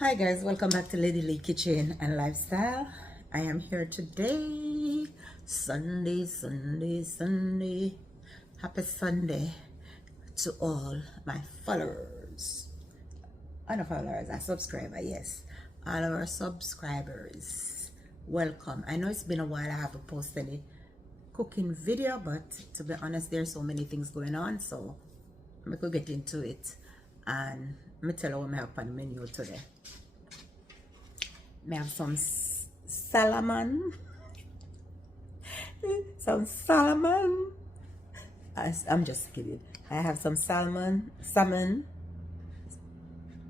Hi guys, welcome back to Lady Lee Kitchen and Lifestyle. I am here today, Sunday. Happy Sunday to all my followers. Not followers, a subscriber, yes. All our subscribers, welcome. I know it's been a while I haven't posted a cooking video, but to be honest, there's so many things going on, so I could get into it. And let me tell you what I have on the menu today. I have some salmon. I'm just kidding. I have some salmon,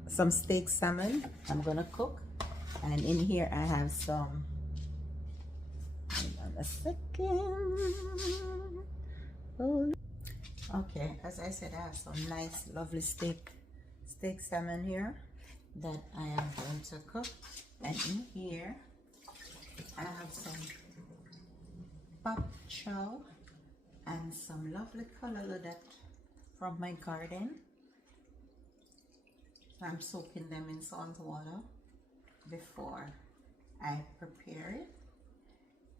some steak salmon I'm gonna cook. And in here I have some, hold on a second. Oh, okay, as I said, I have some nice, lovely steak salmon here that I am going to cook. And in here I have some bok chow and some lovely color that from my garden. I'm soaking them in salt water before I prepare it.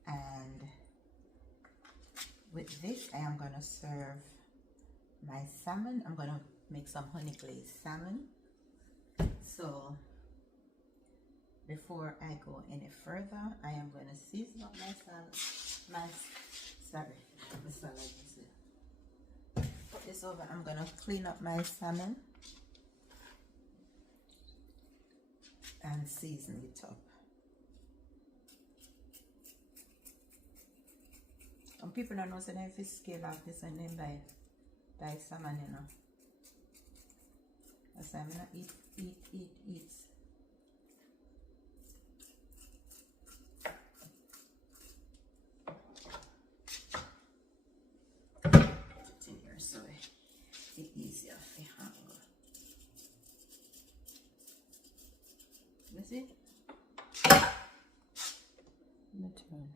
And with this I am going to serve my salmon. I'm going to make some honey glazed salmon. So before I go any further, I am going to season up my salad. Put this over. I'm going to clean up my salmon and season it up. Some people don't know, so they have to scale off this and then buy salmon, you know. That's why I'm going to eat. So it's easier to handle. You see? Let me turn.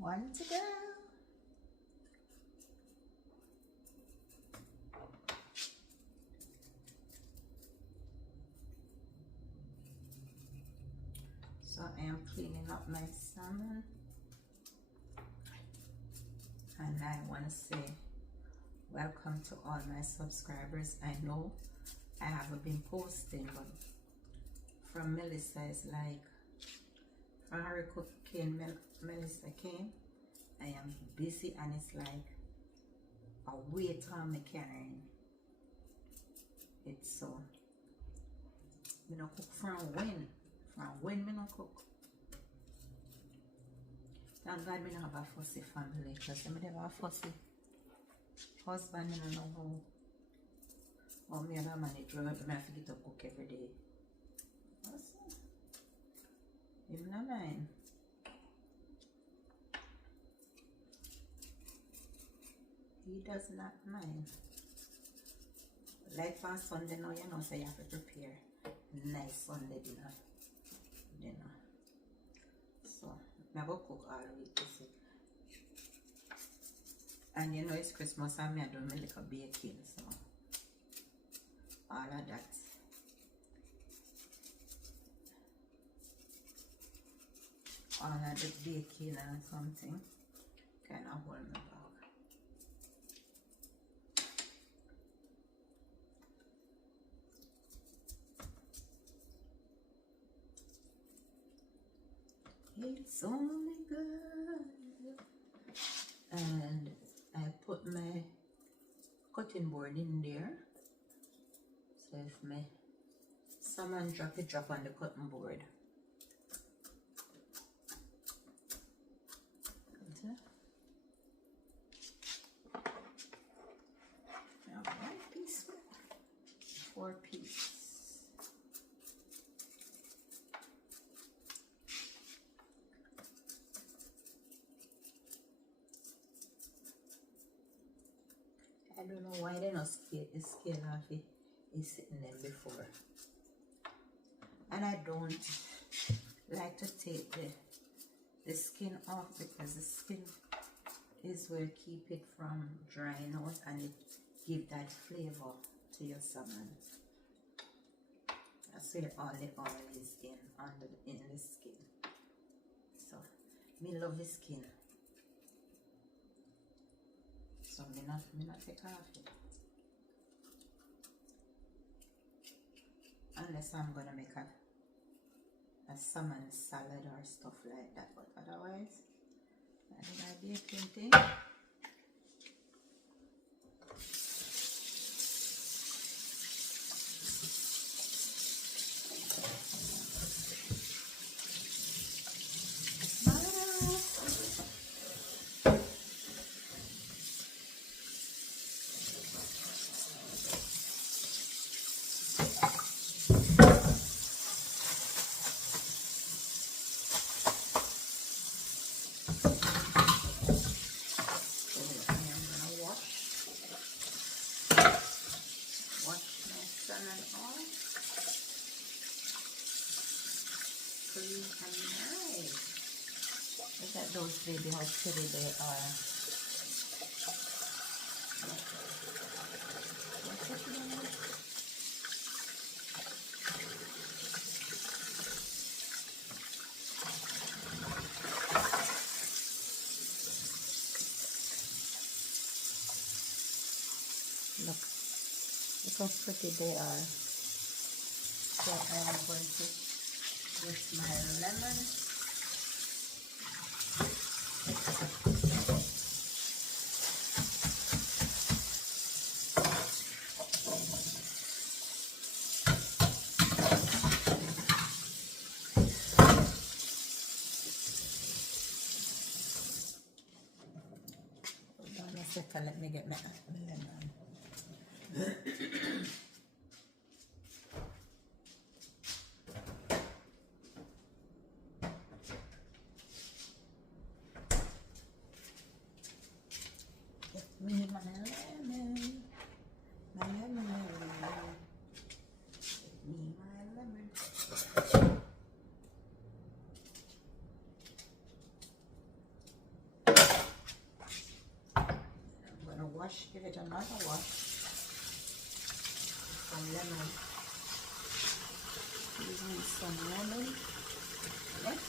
One to go. So I am cleaning up my salmon, and I want to say welcome to all my subscribers. I know I haven't been posting, but from Melissa is like, from Harry Cook came, Melissa came, I am busy and it's like a weight on me carrying. It's so, me no cook from when me no cook. Thank God me no have a fussy family, because me have a fussy husband, me no know how me have a manage, me have to get up cook every day. What's that? Him no mind. He does not mind. Like for Sunday now, you know, so you have to prepare nice Sunday dinner. So I go cook all week this week. And you know it's Christmas and I do my little baking, so all of that. All of the baking and something kind of hold me back. It's only good. And I put my cutting board in there. So if my salmon drop on the cutting board, I don't know why they not scale off it is sitting them before. And I don't like to take the skin off because the skin is where keep it from drying out and it give that flavor to your salmon. That's where all the oil is in the skin. So me love the skin. So me not take off it. Unless I'm gonna make a salmon salad or stuff like that, but otherwise I think I baking thing. Look at those baby, how pretty they are. Look how pretty they are. So I am going to use my lemon. Hold on a second, let me get my lemon. Me my lemon, my lemon, me my lemon. I'm gonna give it another wash. Some lemon. Using some lemon. Yes.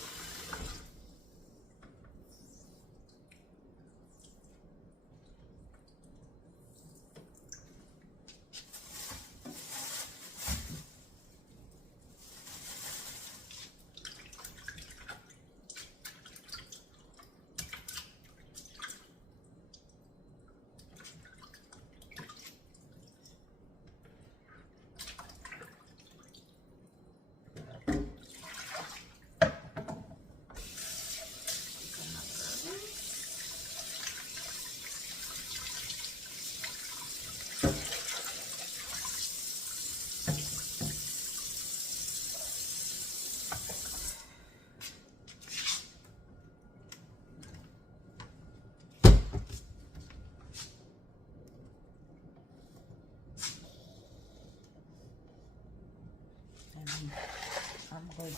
I'm going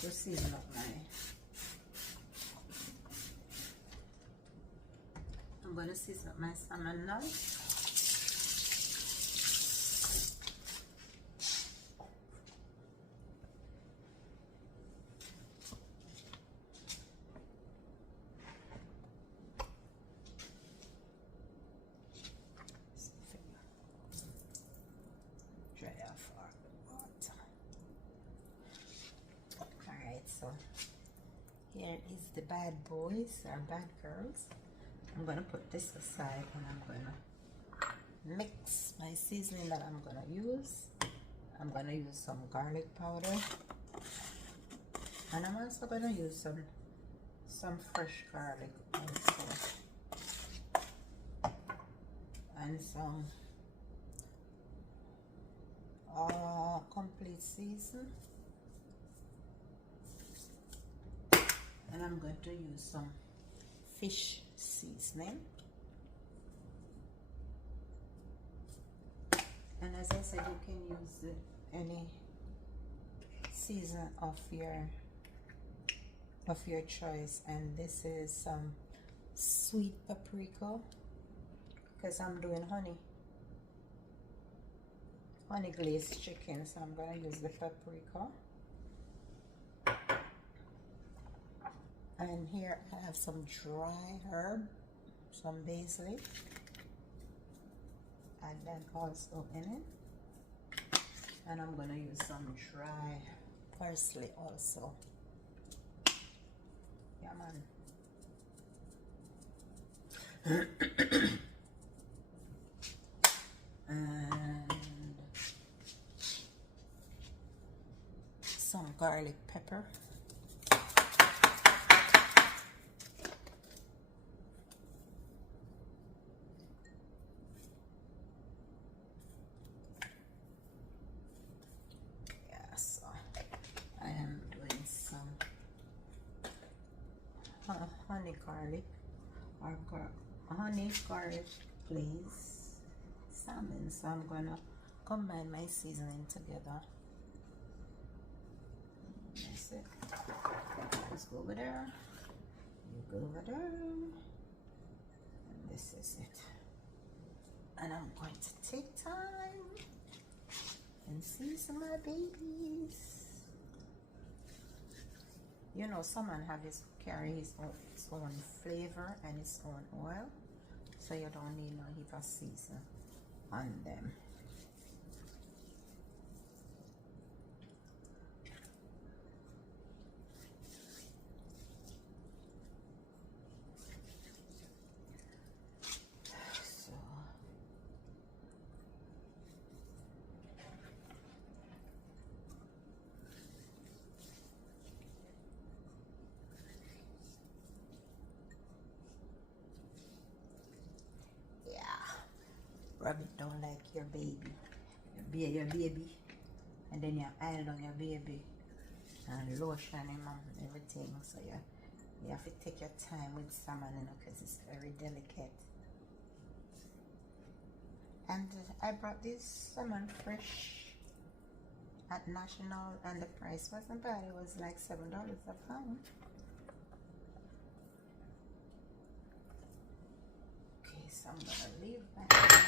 to season up my salmon now. Dry off all the water. Alright, so here is the bad boys or bad girls. I'm going to put this aside and I'm going to mix my seasoning that I'm going to use. I'm going to use some garlic powder. And I'm also going to use some fresh garlic also. And some complete season. And I'm going to use some fish seasoning. And as I said, you can use any season of your choice. And this is some sweet paprika because I'm doing honey glazed chicken, so I'm gonna use the paprika. And here I have some dry herb, some basil, add that also in it. And I'm gonna use some dry parsley also. Yeah, man. And some garlic pepper. Yeah, so I am doing some honey garlic or honey garlic glazed salmon. So I'm gonna combine my seasoning together. That's it. Let's go over there. You go over there. And this is it. And I'm going to take time and season my babies. You know, someone carry his own flavor and his own oil, so you don't need no heap of season on them. Rub it down like your baby, and then you oil on your baby and lotion him and everything. So you have to take your time with salmon, you know, because it's very delicate. And I brought this salmon fresh at National, and the price wasn't bad. It was like $7 a pound. Okay, so I'm gonna leave that.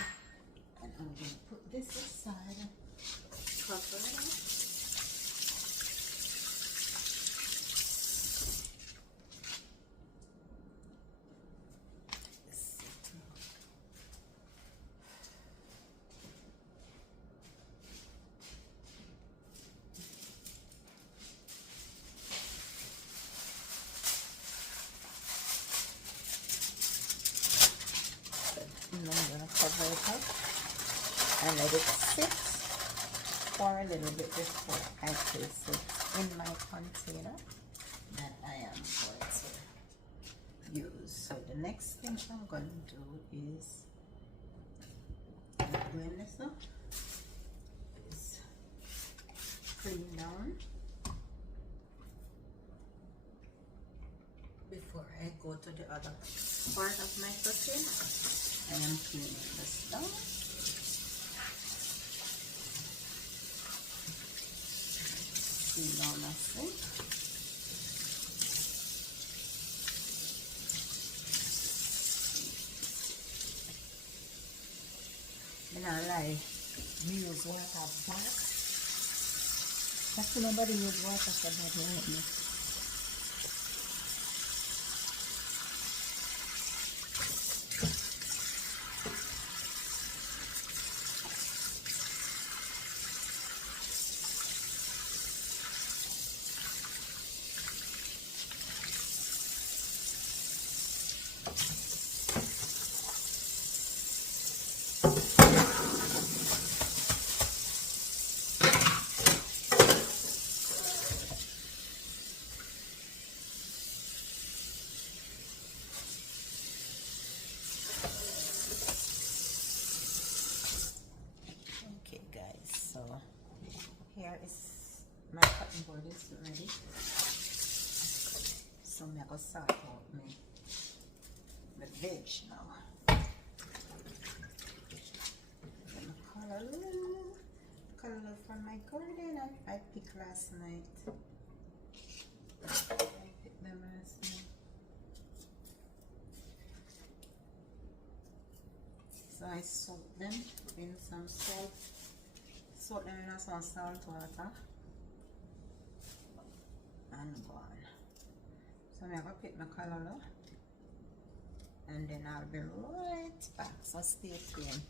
And I'm going to put this aside, cover it. And I'm going to cover it up and let it sit for a little bit before I place it in my container that I am going to use. So the next thing I'm going to do is blend this up, is clean down before I go to the other part of my cooking. I am cleaning this down. See now nothing. And I like use water back. That's nobody use water for that. Okay guys, so here is my cutting board is ready. So I'm going to sort out my veg now. I'm going to color color from my garden I picked last night. I picked them last night. So I soak them in some salt. Soak them in some salt water. And go on. So I'm going to pick my color and then I'll be right back. So stay tuned.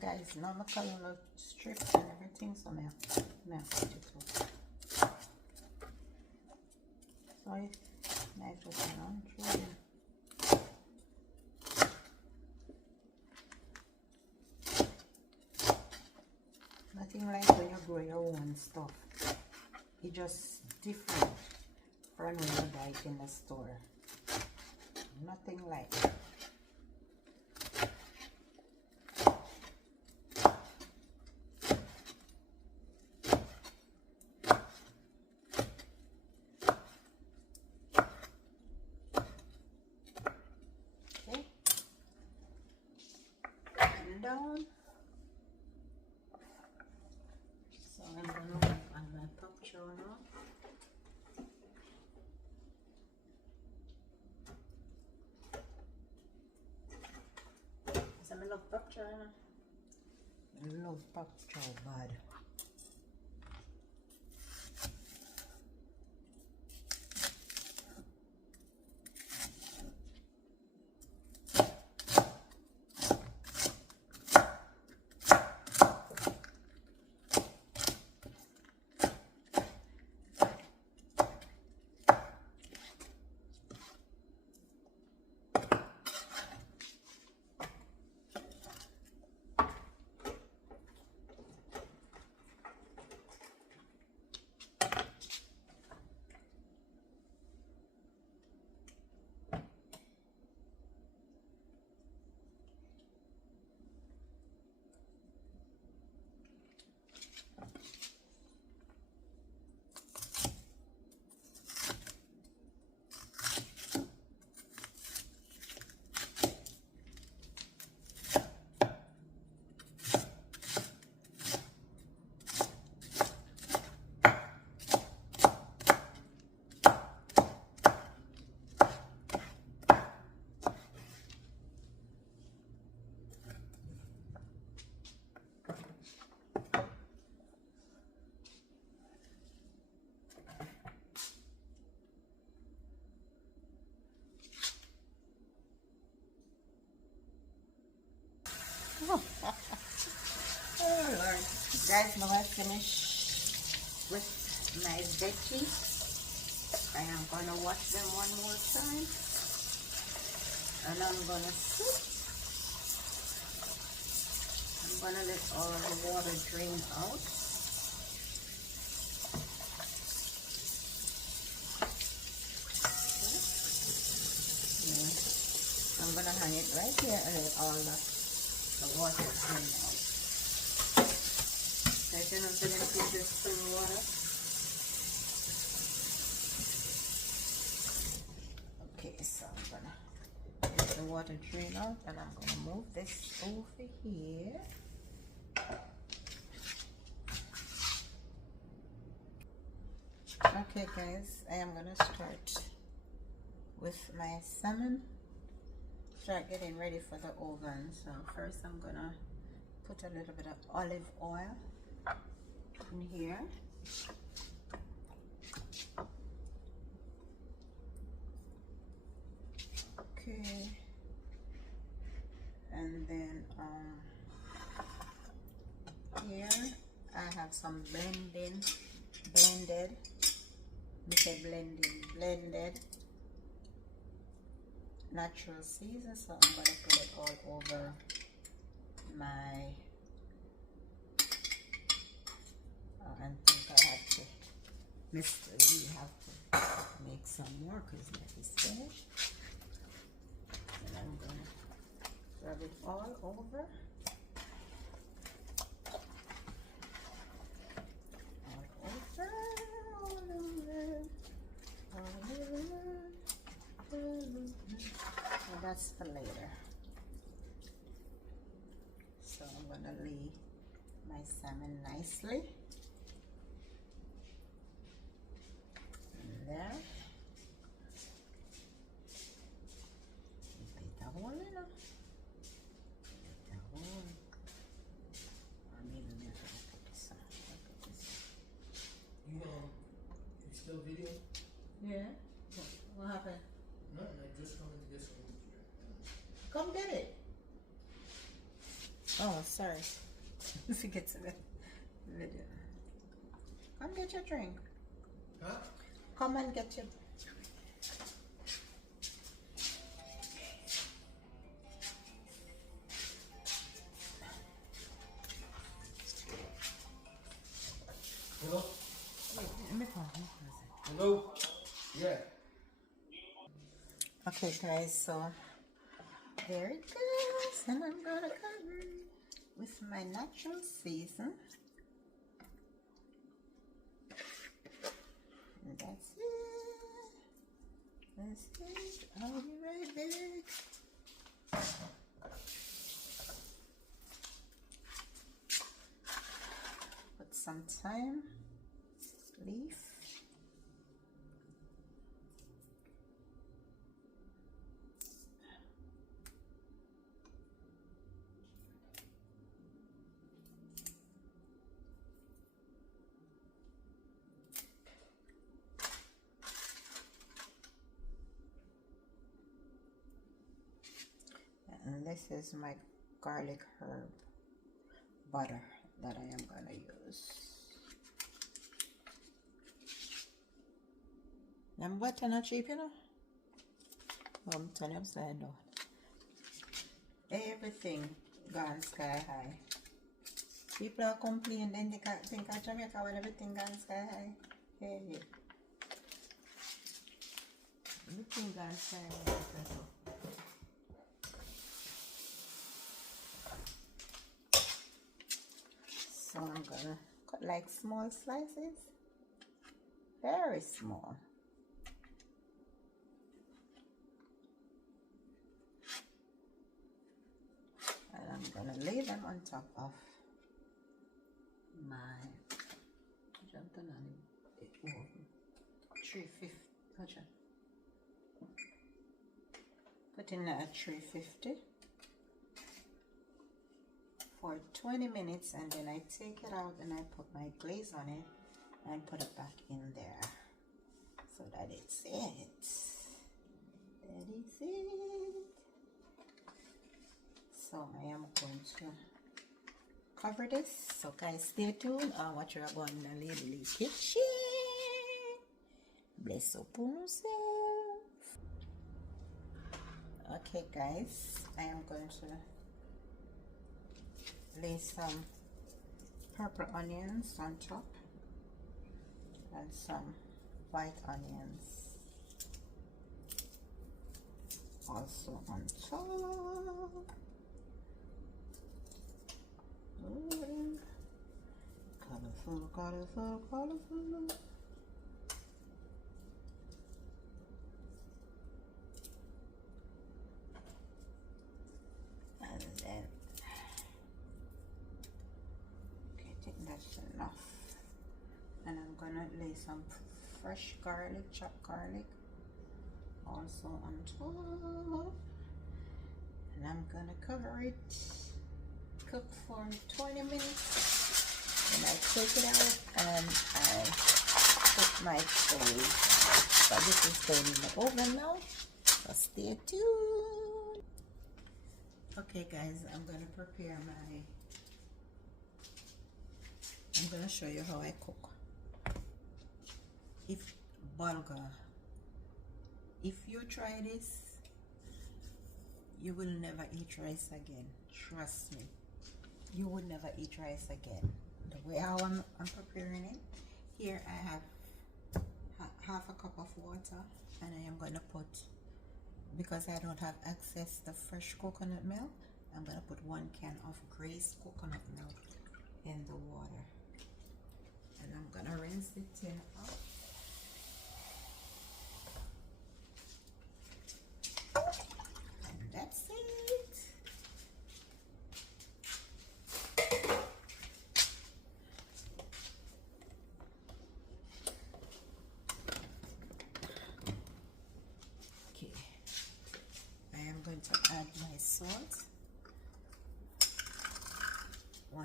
Guys, now my color strips and everything, so I'm going to put it up. So if knife just on through them. Nothing like when you grow your own stuff. It's just different from when you buy it in the store. Nothing like it. Okay. And down. So I'm gonna work on my pup chow now. So I love pup chow. I love pup chow bad. Oh Lord. Guys, now I finish with my veggies. I am gonna wash them one more time. And I'm gonna soup. I'm gonna let all the water drain out. Okay. Yeah. I'm gonna hang it right here and let all the water drain out. I can also keep this spring water. Okay, so I'm gonna let the water drain out and I'm gonna move this over here. Okay guys, I am gonna start with my salmon. Start getting ready for the oven. So first I'm gonna put a little bit of olive oil in here. Okay, and then here I have some blended natural season, so I'm going to put it all over my I think I have to we have to make some more because that is finished. And I'm going to rub it all over. Well, that's for later. So my salmon nicely. And there. Put a hole in it. Put a hole. Or maybe we have to put this on. You still video? Yeah. What happened? Nothing, I just coming to get some. Come get it. Oh, sorry. Forget to the video. Come get your drink. Huh? Come and get your. Hello? Wait, let me pause. Hello? Yeah. Okay, guys, so there it goes, and I'm gonna cover it with my natural season. And that's it. That's it. I'll be right back. Put some thyme leaf. And this is my garlic herb butter that I am gonna use. I'm butter not cheap, you know. I'm turning upside down. Everything gone sky high. People are complaining, then they think of Jamaica when everything gone sky high. Hey, everything gone sky high. So I'm gonna cut like small slices, very small. And I'm gonna lay them on top of my jumped on it oven. 350. Put in at 350 for 20 minutes, and then I take it out and I put my glaze on it and put it back in there so that it's it. That is it. So I am going to cover this. So guys, stay tuned on what you're going in the Lady Lee kitchen. Bless up on yourself. Okay guys, I am going to lay some purple onions on top and some white onions also on top. Ooh. Colorful, colorful, colorful. And then that's enough. And I'm gonna lay some fresh garlic, chopped garlic also on top, and I'm gonna cover it, cook for 20 minutes, and I take it out and I put my tray. So this is going in the oven now, so stay tuned. Okay guys, I'm gonna prepare I'm gonna show you how I cook. If bulgur, if you try this, you will never eat rice again. Trust me, you will never eat rice again. The way how I'm preparing it, here I have half a cup of water, and I am gonna put, because I don't have access to fresh coconut milk, I'm gonna put 1 can of Grace coconut milk in the water. And I'm gonna rinse the tin out. And that's it.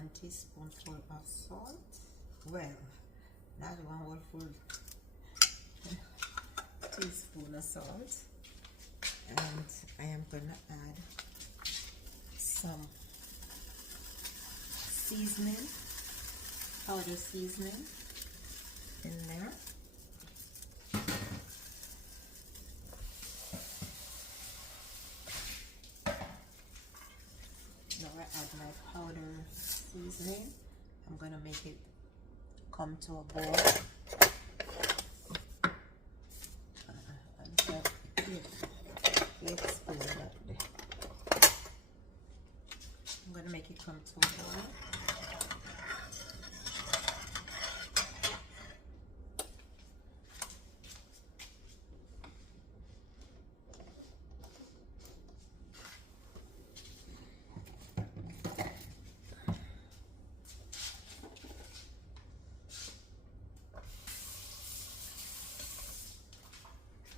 1 teaspoonful of salt. Well, not 1 whole full teaspoon of salt. And I am gonna add some seasoning, powder seasoning in there. Now I add my powder seasoning. I'm gonna make it come to a boil. I'm gonna make it come to a boil.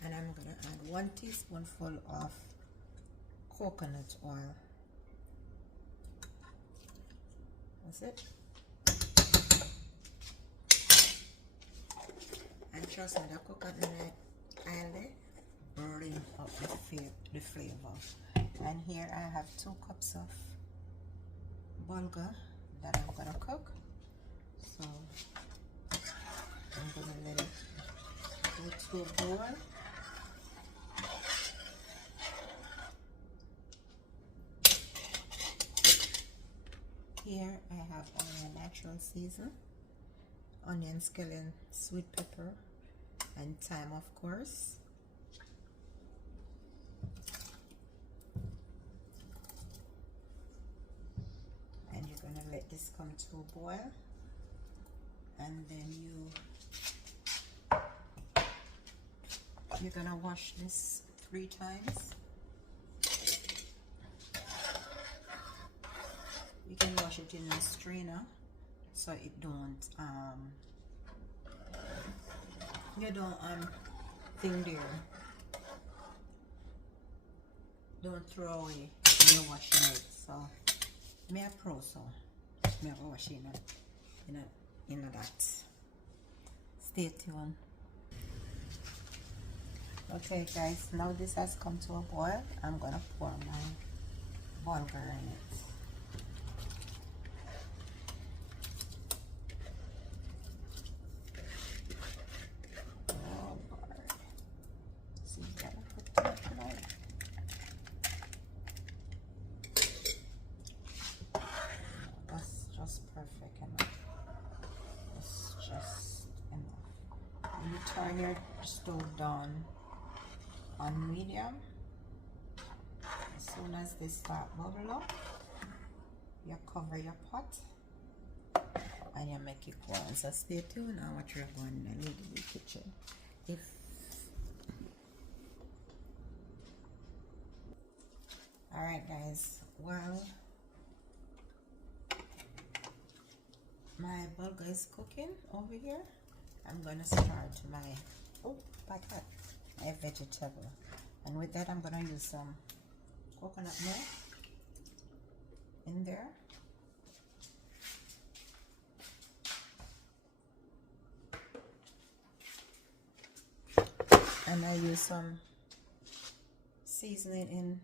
And I'm gonna add 1 teaspoonful of coconut oil. That's it. And trust me, the coconut oil bring up the flavor. And here I have 2 cups of bulgur that I'm gonna cook. So I'm gonna let it go to a boil. Here I have onion natural season, onion, scallion, sweet pepper, and thyme, of course. And you're gonna let this come to a boil, and then you're gonna wash this 3 times. You can wash it in a strainer so it don't you don't thing there. Don't throw away when you're washing it. So me a pro, so me a wash in that. Stay tuned. Okay guys, now this has come to a boil. I'm gonna pour my bulgur in it. Perfect enough. It's just enough. You turn your stove down on medium. As soon as they start bubble up, you cover your pot and you make it go on. So stay tuned on what you're going in the little kitchen. Alright guys, well, my bulgur is cooking over here. I'm gonna start my vegetable, and with that I'm gonna use some coconut milk in there. And I use some seasoning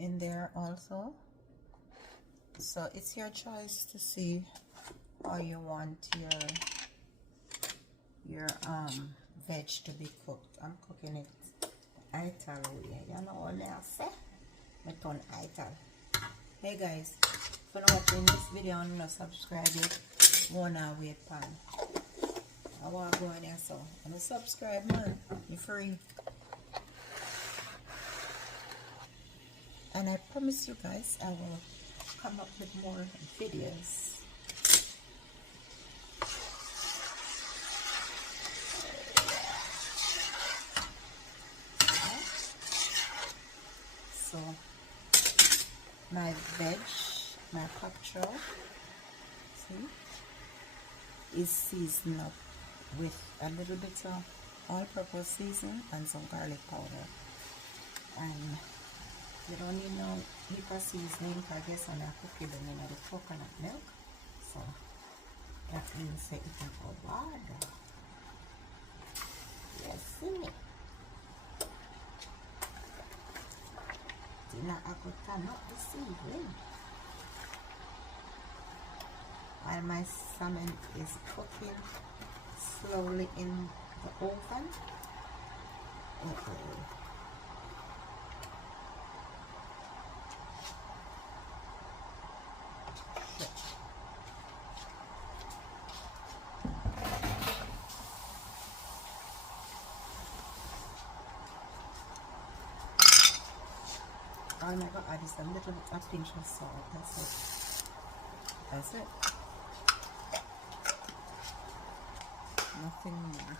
in there also. So it's your choice to see how you want your veg to be cooked. I'm cooking it Ital way. You know what I say? I turn Ital. Hey guys, if you're not watching this video and not subscribe yet, wanna wait pan. I want to go in there, so I'm subscribe, man. You're free. And I promise you guys I will come up with more videos. So my veg, my pak choy, see, is seasoned up with a little bit of all-purpose season and some garlic powder. And you don't need no heap of seasoning, I guess, and I cook it in the coconut milk. So that means that it can go bad. Yes, see me. Dinner I could turn up this evening. While my salmon is cooking slowly in the oven. All I got add is a little bit of pinch of salt. That's it. That's it. Nothing more.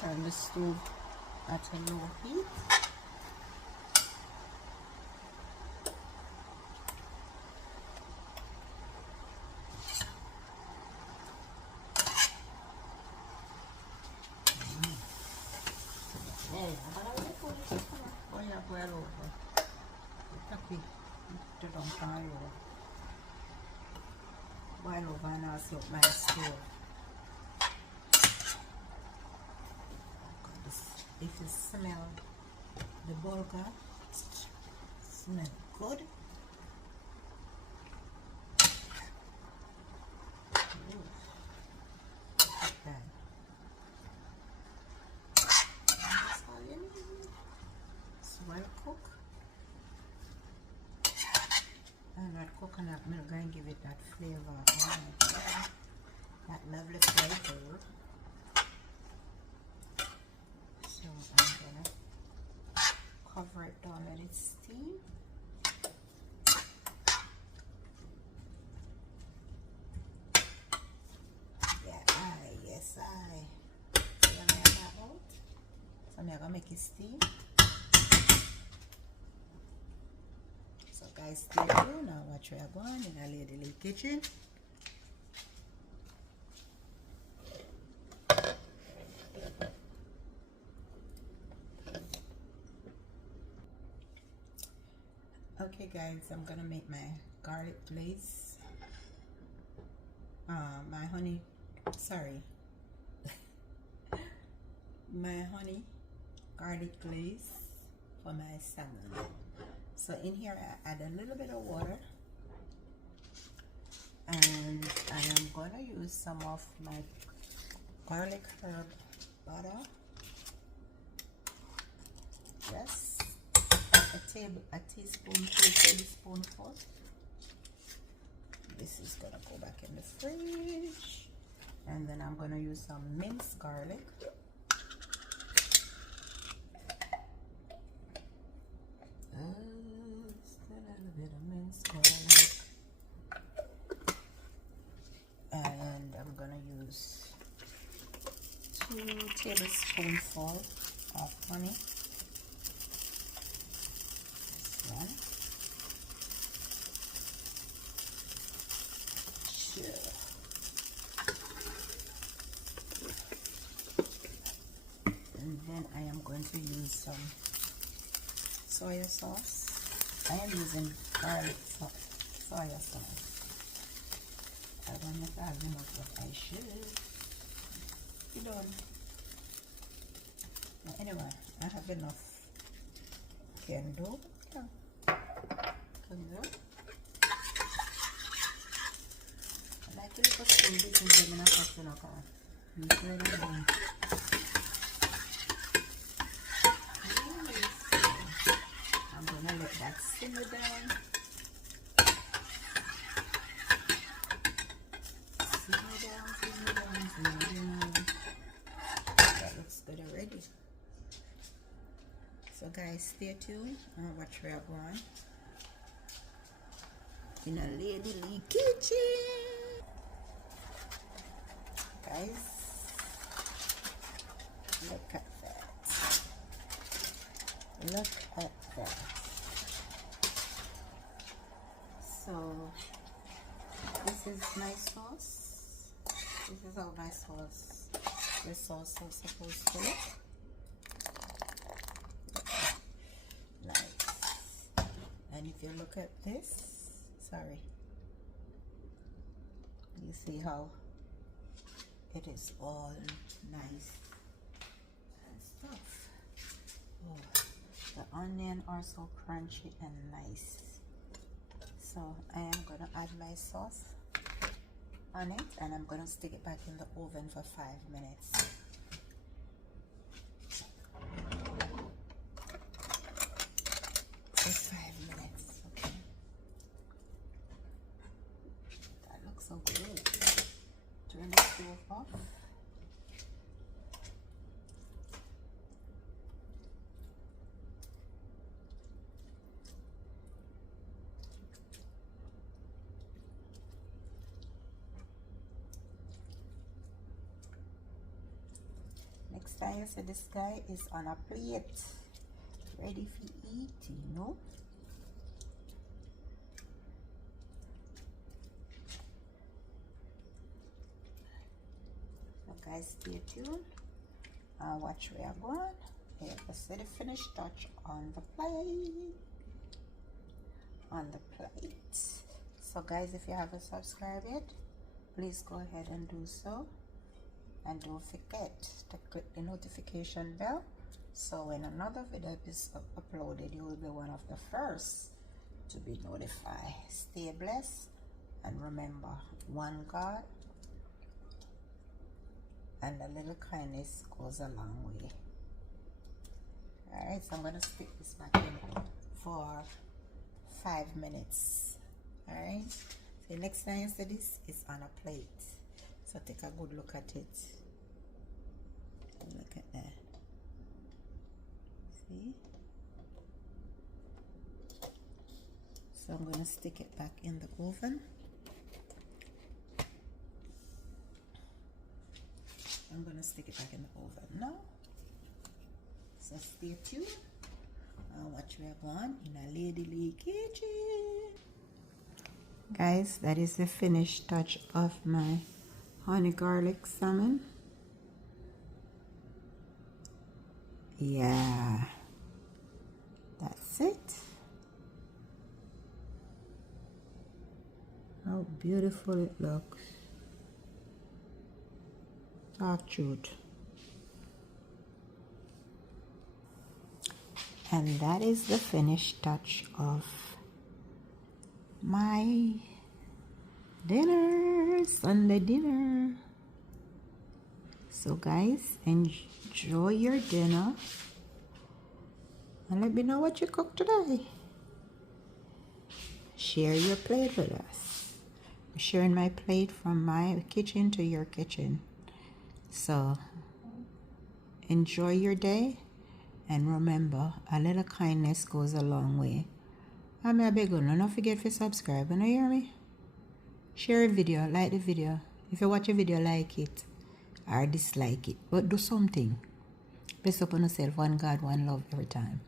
Turn the stove at a low heat. Boil over and also my stove. If you smell the bulgur, smell good. Well cook, and that coconut milk going to give it that flavor. Oh my God. That lovely flavor. So I'm gonna cover it down, let it steam. Yes I. So I'm gonna make that out. So I'm gonna make it steam. So guys, stay tuned. Now watch where I'm going in a Lady Lee kitchen. Okay guys, I'm gonna make my garlic glaze. My honey garlic glaze for my salmon. So in here I add a little bit of water, and I am gonna use some of my garlic herb butter. Yes, a tablespoonful. This is gonna go back in the fridge, and then I'm gonna use some minced garlic. Just a little bit of minced garlic, and I'm gonna use 2 tablespoonfuls of honey. This one. Sure. And then I am going to use some soy sauce. I am using garlic soy sauce. I don't know if I have enough, but I should. You don't. Well, anyway, I have enough. Can do. Can do. I like to put some bits in the middle of I'm gonna let that simmer down. Simmer down. That looks good already. So guys, stay tuned and watch where I'm going in a Lady Lee kitchen. Guys, look at that. Look at that. So this is my sauce. This is all my sauce the sauce is supposed to look. Nice. And if you look at this, sorry, you see how it is all nice and stuff. Oh, the onion are so crunchy and nice. So I am gonna add my sauce on it, and I'm gonna stick it back in the oven for 5 minutes. For 5 minutes, okay. That looks so good. Turn the stove off. Next time you see this guy is on a plate, ready for eating, no? So guys, stay tuned. Watch where I'm going. Here, let's see the finished touch on the plate. On the plate. So guys, if you haven't subscribed yet, please go ahead and do so. And don't forget to click the notification bell, so when another video is uploaded, you will be one of the first to be notified. Stay blessed, and remember, one God, and a little kindness goes a long way. Alright, so I'm going to stick this back in for 5 minutes. Alright, so next time you see this, it's on a plate. So take a good look at it. Look at that. See? So I'm going to stick it back in the oven. I'm going to stick it back in the oven now. So stay tuned. Watch where I'm going in a Lady Lee kitchen. Guys, that is the finished touch of my honey garlic salmon. Yeah, that's it. How beautiful it looks. Dark truth. And that is the finished touch of my dinner, Sunday dinner. So guys, enjoy your dinner and let me know what you cooked today. Share your plate with us. I'm sharing my plate from my kitchen to your kitchen. So enjoy your day, and remember, a little kindness goes a long way. I'm a big one. Don't forget to subscribe. You hear me? Share a video, like the video. If you watch a video, like it or dislike it, but do something. Bless upon yourself. One God, one love every time.